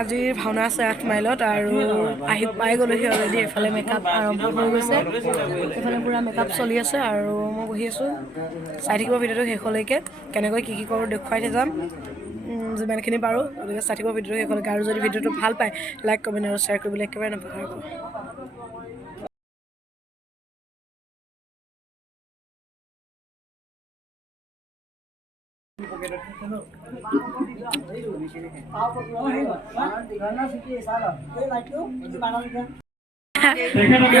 আজিৰ ভাওনা আছে 8 মাইলত আৰু আহি পাই গ'লোহি অলৰেডি এফালে মেকআপ আৰম্ভ হৈ গৈছে এফালে পুৰা মেকআপ চলি আছে আৰু মই বহি আছোঁ চাই থাকিব ভিডিঅ'টো শেষলৈকে কেনেকৈ কি কৰোঁ দেখুৱাই যাম যিমানখিনি পাৰোঁ গতিকে চাই থাকিব ভিডিঅ'টো শেষলৈকে আৰু যদি ভিডিঅ'টো ভাল পায় লাইক কমেণ্ট আৰু শ্বেয়াৰ কৰিবলৈ একেবাৰে নাপাহৰিব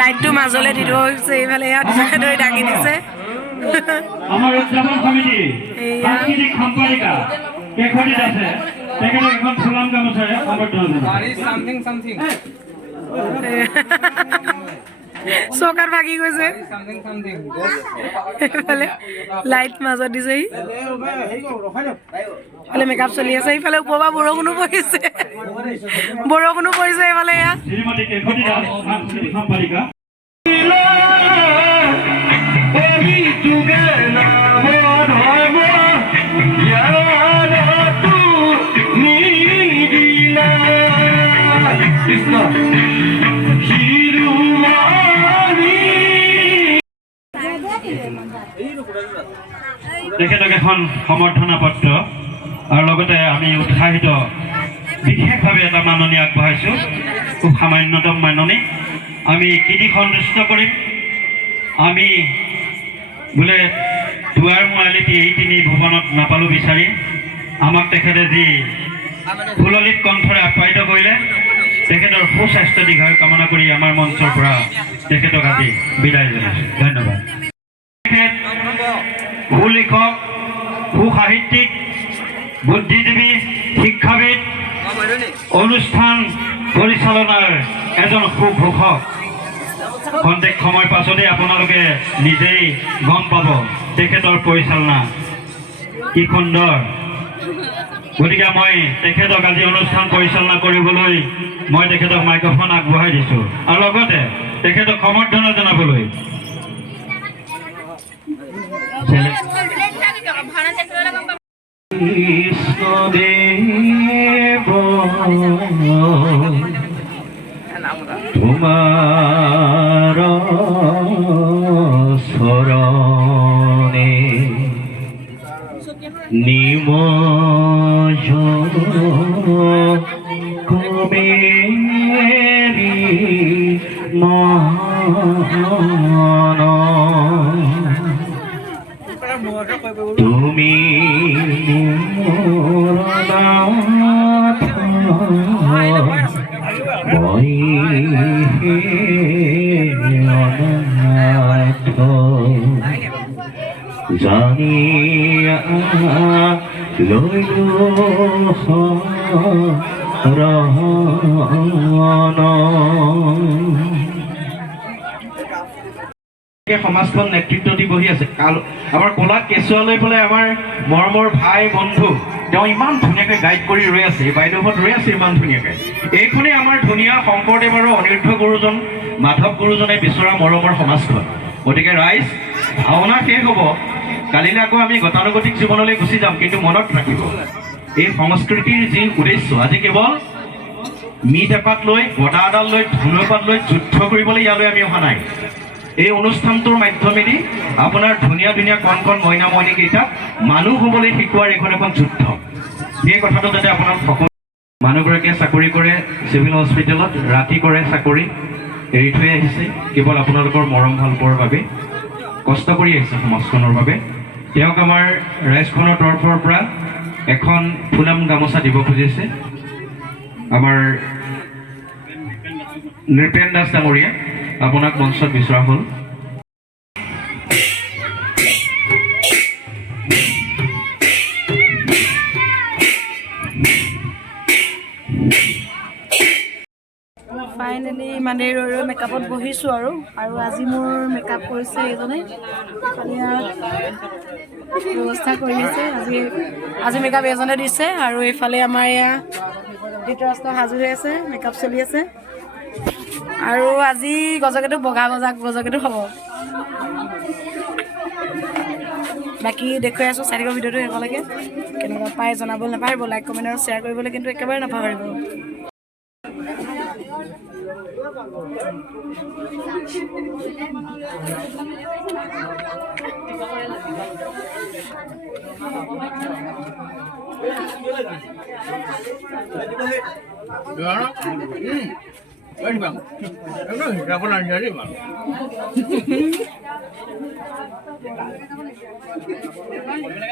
লাইটটো মাজলে দি থোৱা হৈছে এইফালে ইয়াত দুজনে ধৰি দাঙি দিছে আমাৰ উদযাপন সমিতি সাংস্কৃতিক সম্পাদিকা কেখনিত আছে তেখেতক এখন ফুলাম গামোচাৰে সম্বৰ্ধনা জনাইছোঁ চৌকাত ভাগি গৈছে এইফালে লাইট মাজত দিছেহি এইফালে মেকআপ চলি আছে এইফালে ওপৰৰ পৰা বৰষুণো পৰিছে এইফালে এয়া শ্ৰীমতী কেখনিত সাংস্কৃতিক সম্পাদিকা তেখেতক এখন সম্বৰ্ধনা পত্ৰ আৰু লগতে আমি উৎসাহিত বিশেষভাৱে এটা মাননি আগবঢ়াইছোঁ খুব সামান্যতম মাননি আমি কি দি সন্তুষ্ট কৰিম আমি বোলে দুৱাৰ মোৱালিটি এই তিনি ভুৱনত নাপালোঁ বিচাৰি আমাক তেখেতে যি ফুললিত কণ্ঠৰে আপ্যায়িত কৰিলে তেখেতৰ সুস্বাস্থ্য দীৰ্ঘায়ু কামনা কৰি আমাৰ মঞ্চৰ পৰা তেখেতক আজি বিদায় জনাইছোঁ ধন্যবাদ তেখেত সুলেখক সুসাহিত্যিক বুদ্ধিজীৱী শিক্ষাবিদ অনুষ্ঠান পৰিচালনাৰ এজন সুঘোষক খন্তেক সময় পাছতে আপোনালোকে নিজেই গম পাব তেখেতৰ পৰিচালনা কি সুন্দৰ গতিকে মই তেখেতক আজি অনুষ্ঠান পৰিচালনা কৰিবলৈ মই তেখেতক মাইক্ৰফোন আগবঢ়াই দিছোঁ আৰু লগতে তেখেতক সম্বৰ্ধনা জনাবলৈ তোমাৰ চৰণে নিমজ কমেৰি মন তুমি মোৰ নাথ মই অনাথ জানিয়া লৈলো শৰণ সমাজখন নেতৃত্ব দি বহি আছে আমাৰ কলা কেঁচুৱা লৈ পেলাই আমাৰ মৰমৰ ভাই বন্ধু তেওঁ ইমান ধুনীয়াকৈ গাইড কৰি ৰৈ আছে বাইদেউহঁত ৰৈ আছে ইমান ধুনীয়াকৈ এইখনেই আমাৰ ধুনীয়া শংকৰদেৱ আৰু অনিৰুদ্ধ গুৰুজন মাধৱ গুৰুজনে বিচৰা মৰমৰ সমাজখন গতিকে ৰাইজ ভাওনা শেষ হ'ব কালিলৈ আকৌ আমি গতানুগতিক জীৱনলৈ গুচি যাম কিন্তু মনত ৰাখিব এই সংস্কৃতিৰ যি উদ্দেশ্য আজি কেৱল মিট এপাত লৈ বঁটা এডাল লৈ ধনু এপাত লৈ যুদ্ধ কৰিবলৈ ইয়ালৈ আমি অহা নাই এই অনুষ্ঠানটোৰ মাধ্যমেদি আপোনাৰ ধুনীয়া ধুনীয়া কণ কণ মইনা মইনীকেইটাক মানুহ হ'বলৈ শিকোৱাৰ এখন যুদ্ধ এই কথাটো যাতে আপোনাক সকলো মানুহগৰাকীয়ে চাকৰি কৰে চিভিল হস্পিটেলত ৰাতি কৰে চাকৰি এৰি থৈ আহিছে কেৱল আপোনালোকৰ মৰম ভাল পোৱাৰ বাবে কষ্ট কৰি আহিছে সমাজখনৰ বাবে তেওঁক আমাৰ ৰাইজখনৰ তৰফৰ পৰা এখন ফুলাম গামোচা দিব খুজিছে আমাৰ নৃপেন দাস ডাঙৰীয়া আপোনাক মঞ্চত বিচৰা হ'ল ফাইনেলি মানে ৰৈ মেকআপত বহিছোঁ আৰু আজি মোৰ মেকআপ কৰিছে এইজনে ব্যৱস্থা কৰি আছে আজি মেকআপ এজনে দিছে আৰু এইফালে আমাৰ এয়া ধৃতৰাষ্ট্ৰ সাজু হৈ আছে মেকআপ চলি আছে আৰু আজি গজকেটো বগা গজকেটো হ'ব বাকী দেখুৱাই আছোঁ, চাই থাকিব ভিডিঅ'টো শেষলৈকে। কেনেকুৱা পাই জনাবলৈ নাপাহৰিব, লাইক কমেণ্ট আৰু শ্বেয়াৰ কৰিবলৈ কিন্তু একেবাৰে নাপাহৰিব।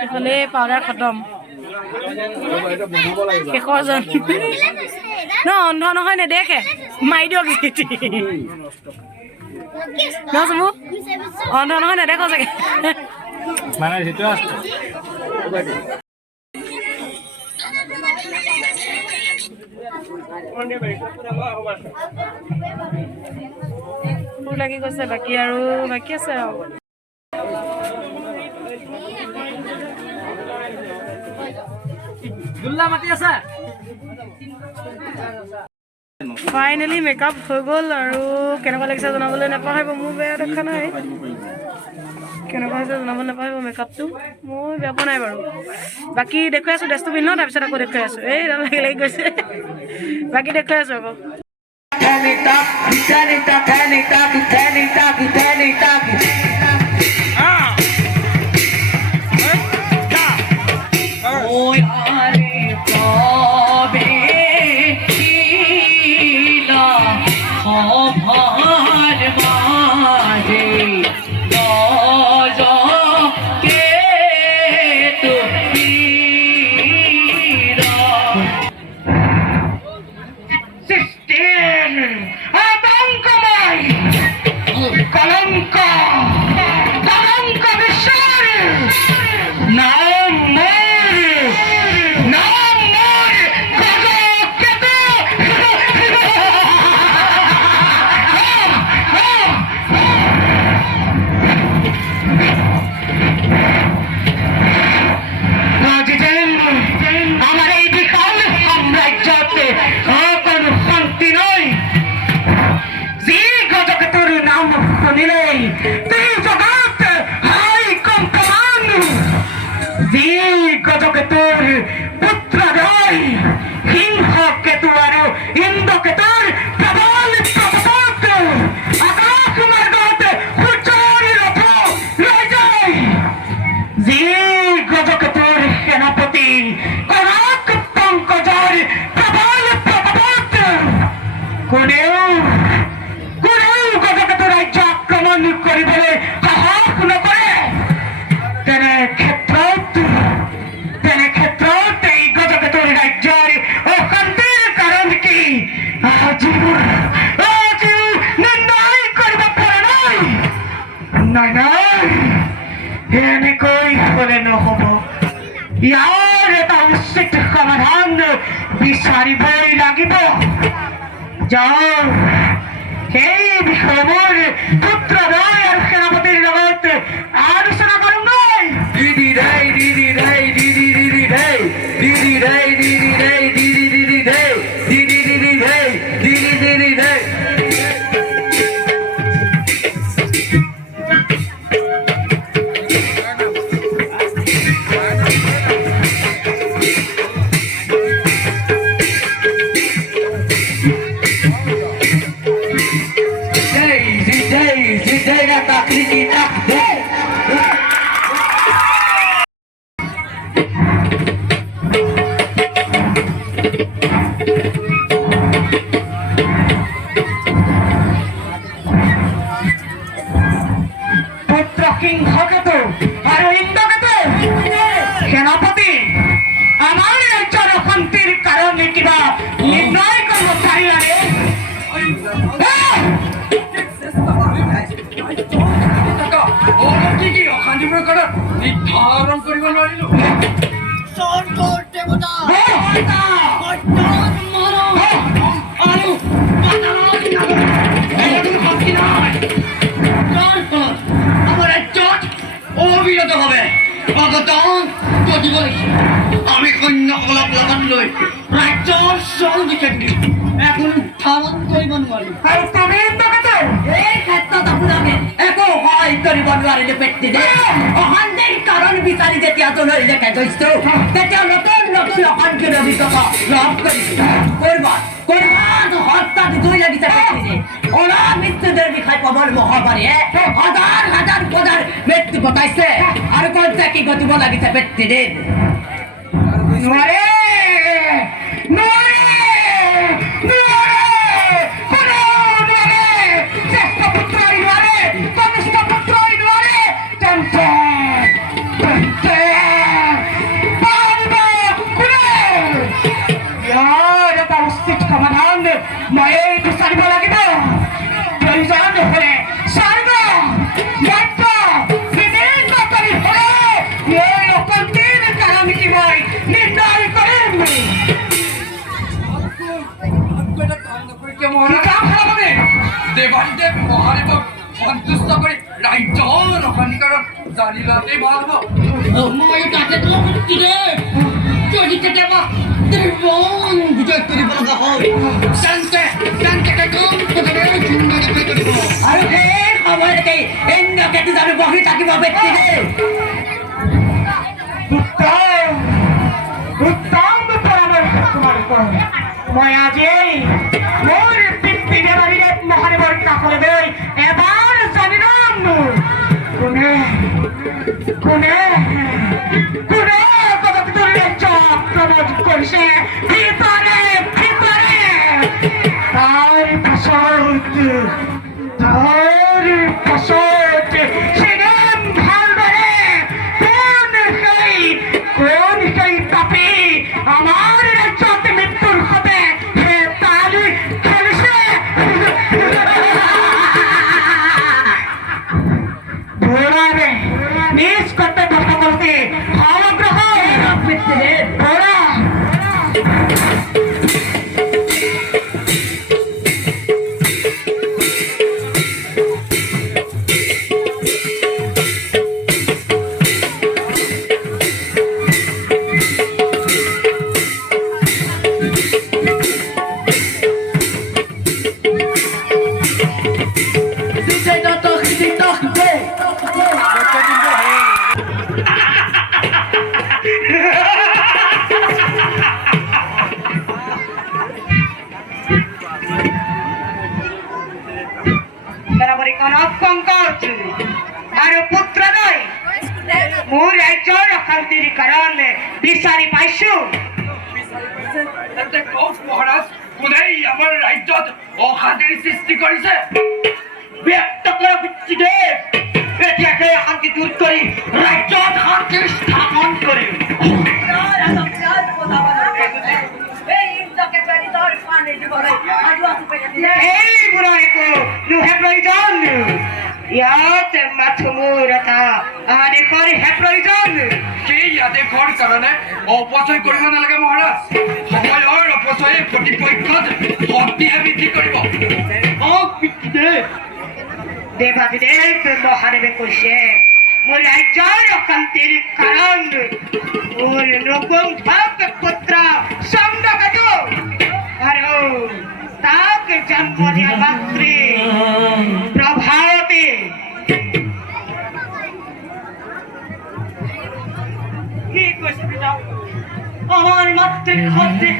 এইফালে পাউডাৰ খতম, শেষৰজন ন অন্ধ নহয় নেদেখে, মাৰি দিয়ক ন চমু অন্ধ নহয় নেদেখো চাগে মানে সেইটো আছে ফুল লাগি গৈছে, বাকী আৰু বাকী আছে আৰু ফাইনেলি মেকআপ হৈ গ'ল আৰু কেনেকুৱা লাগিছে জনাবলৈ নাপাহৰিব। মোৰ বেয়া দেখা নাই, কেনেকুৱা হৈছে জনাবলৈ নাপাহৰিব। মেকআপটো মই বেয়া পোৱা নাই বাৰু। বাকী দেখুৱাই আছোঁ, ড্ৰেছটো পিন্ধ তাৰপিছত আকৌ দেখুৱাই আছোঁ। এই লাগি গৈছে, বাকী দেখুৱাই আছোঁ আকৌ। ইয়াৰ এটা উচিত সমাধান বিচাৰিবই লাগিব। যাওঁ সেই বিষয়বোৰ পুত্ৰদ্বয় আৰু সেনাপতিৰ লগত আলোচনা কৰোঁ। দিদি ৰাই দিদি ৰাই দিদি দিদি ৰাই দিদি ৰাই দিদি ৰাই দিদি দিদি ৰাই দিদি দিদি ৰাই দিদি দিদি ৰাই। সেনাপতি আমাৰ ৰাজ্যৰ অশান্তিৰ কাৰণে কিবা নিৰ্ণয় কৰিব পাৰিলানে? অশান্তিবোৰ কাৰণে নিৰ্ধাৰণ কৰিব নোৱাৰিলো। আমাৰ ৰাজ্যত অবিৰতভাৱে অৱদান দিব লাগিছিল। আমি সৈন্যসকলক লগত লৈ ৰাজ্যৰ চল বিশেষ একো উত্থাপন কৰিব নোৱাৰিম। আৰু তুমি এই ক্ষেত্ৰত আপোনালোকে একো সহায় কৰিব নোৱাৰিলে পেটটি দে অশান্তিৰ কাৰণ বিচাৰি যেতিয়া তোলৈ দেখে গৈছো তেতিয়া নতুন নতুন অশান্তিৰ অভিজ্ঞতা লাভ কৰিছো কোৰবাত হত্যা দুই লাগিছে পেটটি ওলা মৃত্যুদের বিষয় প্রবল মহামারীয়ে হাজার হাজার পদার মৃত্যু ঘটাইছে আর কোনটা কি গতিব লাগিছে পেটটি দিন নোৱাৰে নোৱাৰে নোৱাৰে কোনো নোৱাৰে শ্ৰেষ্ঠ পুত্ৰই নোৱাৰে কনিষ্ঠ পুত্ৰই নোৱাৰে তেন্তে পাৰিব কোনে ইয়াৰ এটা উচিত সমাধান মই বিচাৰিব লাগিব প্ৰয়োজন হলে সাৰ্ব মাত্ৰ বিভিন্ন কৰি হলে এই অকন্তিৰ কাহিনী মই নিৰ্ণয় কৰিম দেৱাদেৱ মহাদেৱক সন্তুষ্ট কৰি ৰাজ্যৰ অশান্তিকৰণ জানিলাতেই ভাল হ'ব মই তাতে যদি কেতিয়াবা ত্ৰিভুৱন বিজয় কৰিব লগা হয় আৰু সেই সময়লৈকে ইন্দ্ৰকেতু জানো বহি থাকিব ব্যক্তিৰে উত্তম পৰামৰ্শ তোমালোকৰ মই আজি মোৰ পিতৃ দেৱাদিদেৱ মহাদেৱৰ কাষলৈ এবাৰ জানি ল'ম কোনে কোনে কোনে কবকটোৰ ৰাজ্য আক্ৰমণ কৰিছে ভিতৰে ভিতৰে তাৰ পাছত চিনেম ভালদৰে কোন সেই পাপী আমাৰ ৰাজ্যত মৃত্যুৰ সতে তালি খেলিছে ঘোড়াৰে নিজ কৰ্তব্য সকলকে সমগ্ৰ ঘোড়া আৰু পুত্ৰদয় মোৰ ৰাজ্যৰ অশান্তিৰ কাৰণ বিচাৰি পাইছো তেন্তে কওক মহাৰাজ কোনেই আমাৰ ৰাজ্যত অশান্তিৰ সৃষ্টি কৰিছে ব্যক্ত কৰা পিতৃদেৱ এতিয়াকে শান্তি দূৰ কৰি ৰাজ্যত শান্তি স্থাপন কৰিম এইবোৰৰ একো লোহে প্ৰয়োজন ইয়াত মাথো মোৰ এটা আদেশৰহে প্ৰয়োজন সেই আদেশৰ কাৰণে অপচয় কৰিব নালাগে মহাৰাজ সময়ৰ অপচয়ে প্ৰতিপক্ষত শক্তিহে বৃদ্ধি কৰিব দেৱাদিদেৱ মহাদেৱে কৈছে মোৰ ৰাজ্যৰ অশান্তিৰ কাৰণ মোৰ নপুংসক পুত্ৰ চন্দ্ৰকেতু আৰু তাক জন্ম দিয়া মাতৃ প্ৰভাৱতী কি কৈছে পিতা আমাৰ মাতৃ খাদ্যে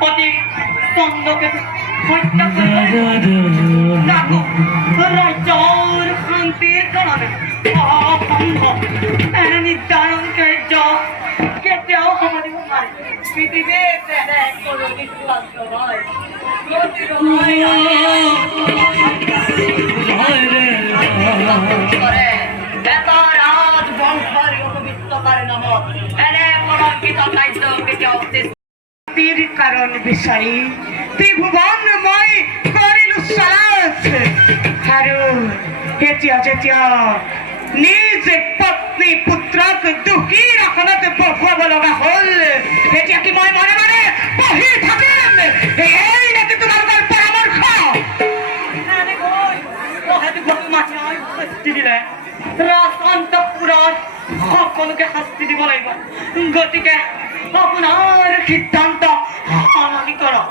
পতি চন্দ্ৰকে হত্যা কৰে ৰাজ্যৰ শান্তিৰ কাৰণে অসম্ভব এনে নিৰ্ধাৰণ কাৰ্য কেতিয়াও সমাধি নোৱাৰে পৃথিৱীৰ তেনে কোনো বিশ্বাস নহয় কাৰণ বিচাৰি ত্ৰিভুৱন মই কৰিলো চালাচ আৰু এতিয়া যেতিয়া নিজ পত্নী পুত্ৰক দুখীৰ আসনত বহুৱাব লগা হ'ল এতিয়া কি মই মনে মনে বহি থাকিম এই নেকি তোমালোকৰ পৰামৰ্শ দিলে ৰাজন্তপুৰত সকলোকে শাস্তি দিব লাগিব গতিকে আপোনাৰ সিদ্ধান্ত সলনি কৰক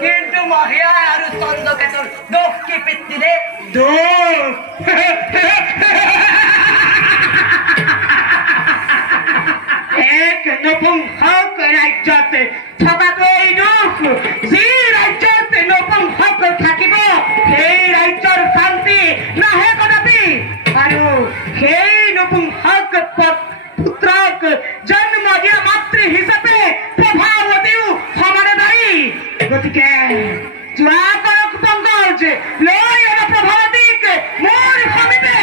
কিন্তু মহিয়া আৰু চন্দ্ৰকেতুৰ দোষ কি পিতৃৰে এক নপুংসক ৰাজ্যত থকাটো এই দুখ যি ৰাজ্যত নপুংসক থাকিব সেই ৰাজ্যৰ শান্তি নাহে কদাপি আৰু সেই নপুংসক পুত্ৰক জন্ম দিয়া মাতৃ হিচাপে প্ৰভাৱতীও সমানে দায়ী গতিকে যোৱা কৰক পংকজ লৈ আনা প্ৰভাৱতীক মোৰ সমীপে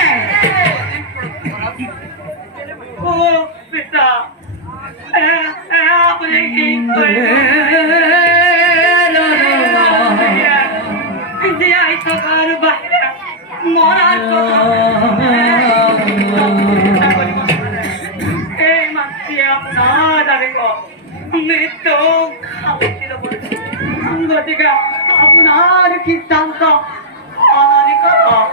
অ পিতা আপুনি কি জীয়াই থকাৰ বাহিৰে মৰাৰ এই মাতৃয়ে আপোনাৰ জানিব মৃত্যু সাৱটি ল'ব গতিকে আপোনাৰ সিদ্ধান্ত সলনি কৰক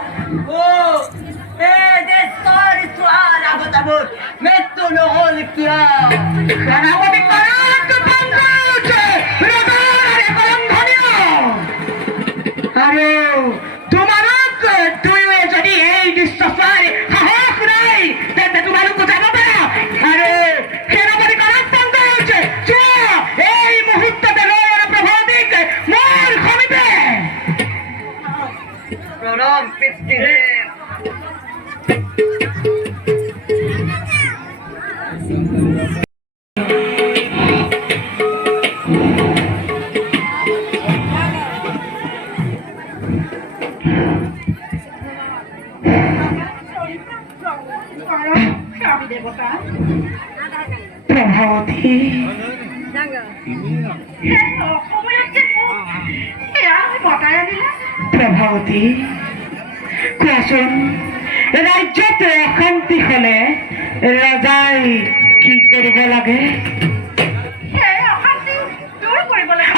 মৃত্যু নহল কিয় সেনাপতি কৰাত পংকজ ৰজাৰ কলংঘনীয় আৰু তোমালোক দুয়োৱে যদি এই দৃশ্য চোৱাৰ সাহস নাই তেন্তে তোমালোকো যাব পাৰা আৰু সেনাপতি কৰাত পংকজ চোৱা এই মুহূৰ্ততে লৈ অনা প্ৰভাৱতীক মোৰ সমীপে প্ৰণৱ পিতৃৰে প্ৰভাৱতী প্ৰভাৱতী কোৱাচোন ৰাজ্যত অশান্তি হলে ৰজাই কি কৰিব লাগে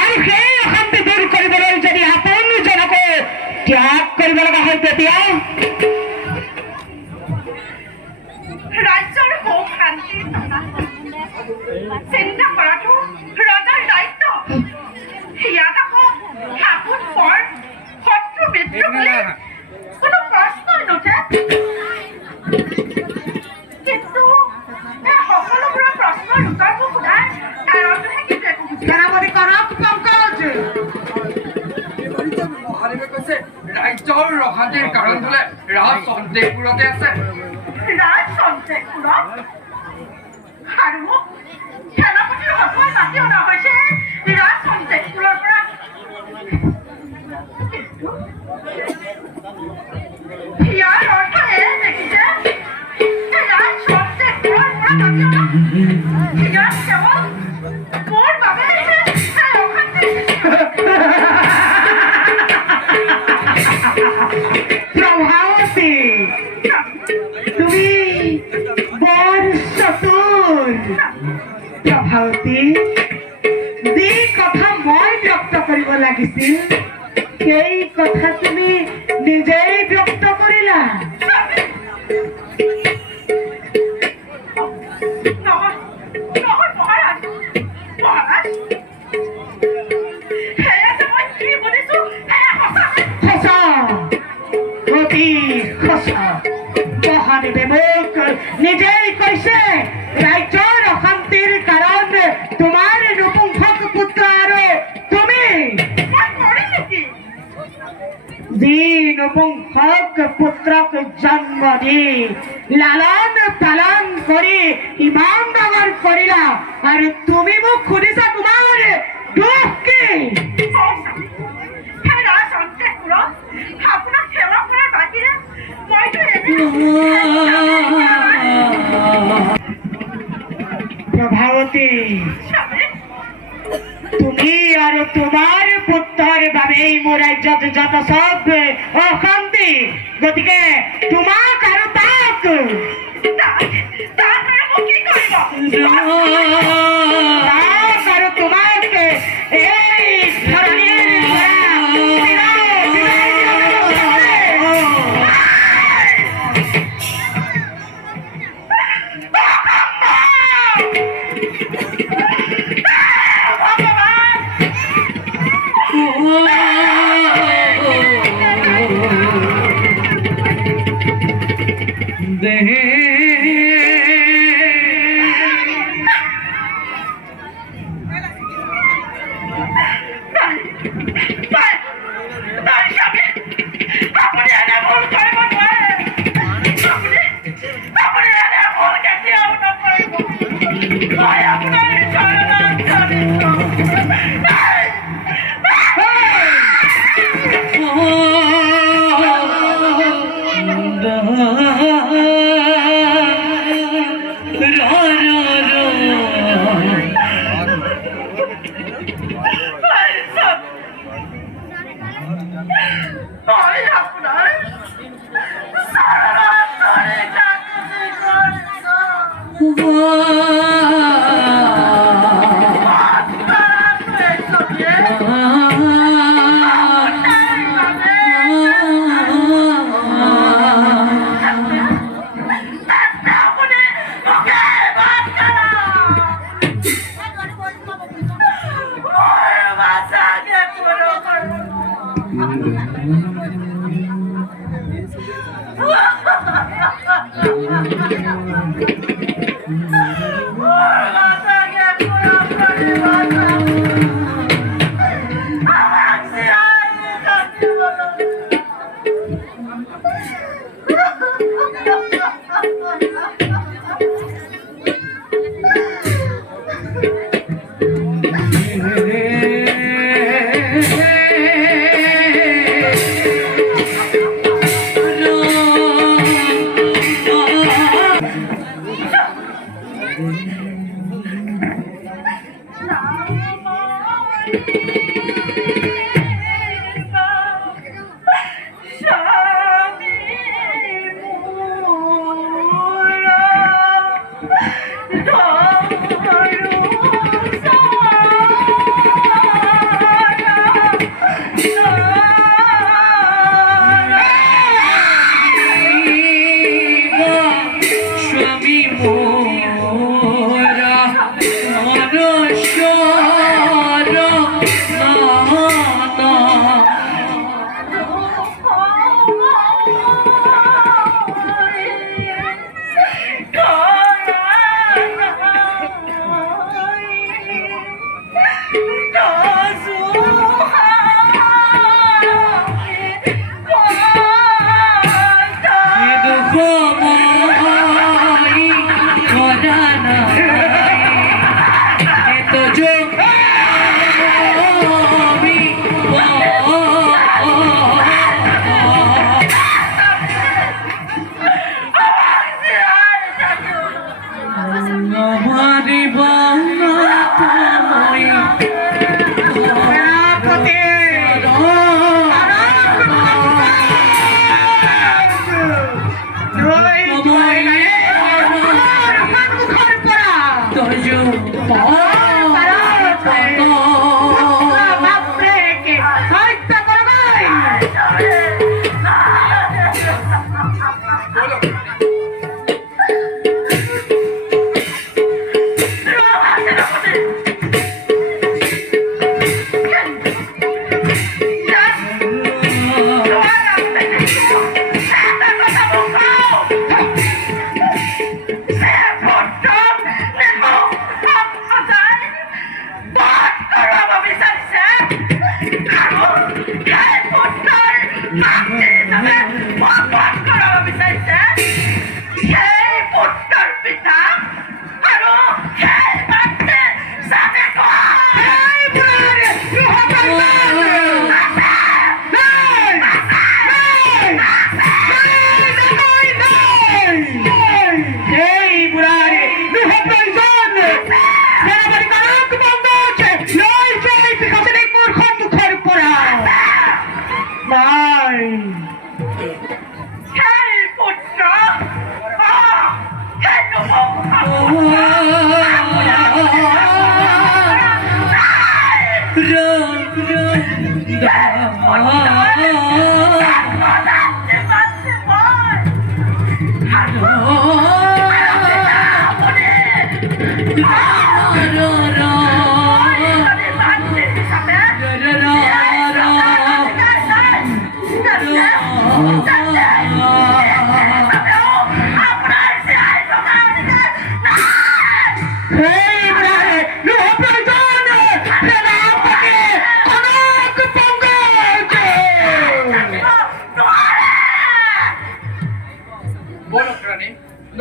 আৰু সেই অশান্তি দূৰ কৰিবলৈ যদি আপোনজনকো ত্যাগ কৰিব লগা হয় তেতিয়া ৰাজ্যৰ সুখ শান্তি চিন্তা কৰাটো ৰজাৰ দায়িত্ব ইয়াত আকৌ শাকুত পৰ শত্ৰু মিত্ৰ বুলি কোনো প্ৰশ্নই নুঠে কিন্তু এই সকলোবোৰৰ প্ৰশ্নৰ উত্তৰবোৰ সোধাৰ কাৰণটোহে কিন্তু একো সেনাপতি কৰক পংকজ মহাদেৱে কৈছে ৰাজ্যৰ অশান্তিৰ কাৰণ বোলে ৰাজ সন্দেহপুৰতে আছে ৰাজ সন্দেহপুৰত আৰু সেনাপতিৰ হতুৱাই মাতি অনা হৈছে ৰাজ সন্দেহপুৰৰ পৰা ইয়াৰ অৰ্থ এয়ে নেকি যে ৰাজ সন্দেহপুৰৰ পৰা মাতি অনা ইয়াৰ কেৱল মোৰ বাবেহে এই অশান্তি প্ৰভাৱতী তুমি বৰ চতুৰ প্ৰভাৱতী যি কথা মই ব্যক্ত কৰিব লাগিছিল সেই কথা তুমি নিজেই ব্যক্ত কৰিলা নহয় নহয় মহাৰাজ মহাৰাজ সেয়া যে মই কি বুজিছো সেয়া সঁচাকৈ সঁচা অতি সঁচা মহাদেৱে মোক নিজেই কৈছে ৰাজ্যৰ অশান্তিৰ কাৰণ তোমাৰ নপুংসক পুত্ৰ আৰু তুমি মই কৰিলো কি যি নপুংসক পুত্ৰক জন্ম দি লালন পালন কৰি ইমান ডাঙৰ কৰিলা আৰু তুমি মোক সুধিছা তোমাৰ দুখ কি সেই ৰাজ সন্দেহপুৰত আপোনাক সেৱা কৰাৰ বাহিৰে মইতো প্ৰভাৱতী তুমি আৰু তোমাৰ পুত্ৰৰ বাবেই মোৰ ৰাজ্যত যত চব অশান্তি গতিকে তোমাক আৰু তাক তাক আৰু মোক কি কৰিব তাক আৰু তোমাক এই ধৰণীৰ পৰা বিদায় দিবলৈ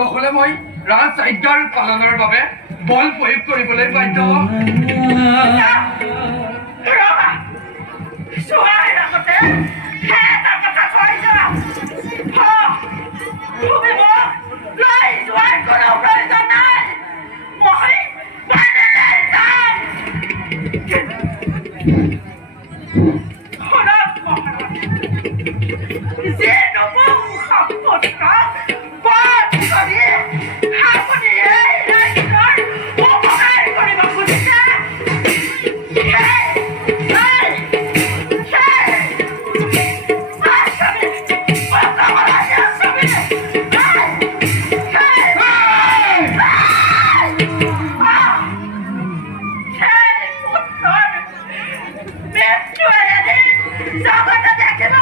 নহ'লে মই ৰাজ আজ্ঞাৰ পালনৰ বাবে বল প্ৰয়োগ কৰিবলৈ বাধ্য ৰবা চোৱাৰ আগতে এটা কথা কৈ যোৱা তুমি মোক লৈ যোৱাৰ কোনো প্ৰয়োজন নাই মই বাহিৰলৈ যাম শুনক মহাৰাজ যে নবৌ সম্পত্তিক বধ কৰি আপুনি এই ৰাজ্যৰ উপকাৰ কৰিব খুজিছে জগতে দেখিব